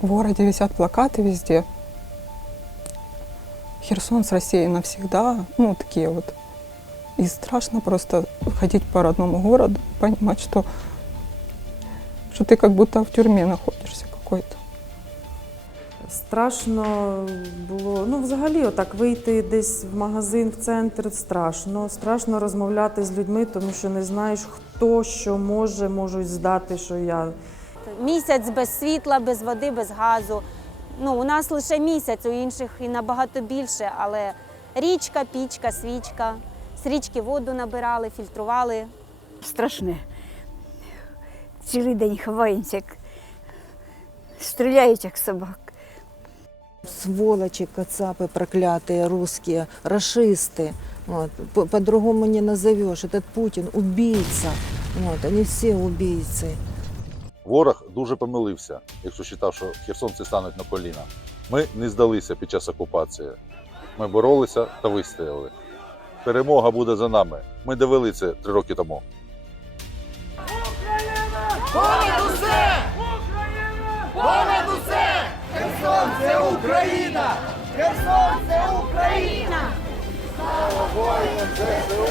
В городе висят плакаты везде. Херсон с Россией навсегда. Ну, такие вот. И страшно просто ходить по родному городу, понимать, что, что ты как будто в тюрьме находишься какой-то. Страшно було, ну взагалі, отак вийти десь в магазин, в центр страшно. Страшно розмовляти з людьми, тому що не знаєш, хто що може, можуть здати, що я Місяць без світла, без води, без газу. Ну, у нас лише місяць, у інших і набагато більше, але річка, пічка, свічка. З річки воду набирали, фільтрували. страшне. Цілий день ховаємося, як стріляють, як собак. сволочи, кацапы проклятые, русские, расисты. Вот. По- По-другому не назовешь. Этот Путин убийца. Вот. Они все убийцы. Ворог дуже помилився, якщо вважав, що херсонці стануть на коліна. Ми не здалися під час окупації. Ми боролися та вистояли. Перемога буде за нами. Ми довели це три роки тому. Херсон це Україна! Херсон це Україна! Слава воїнам ЗСУ!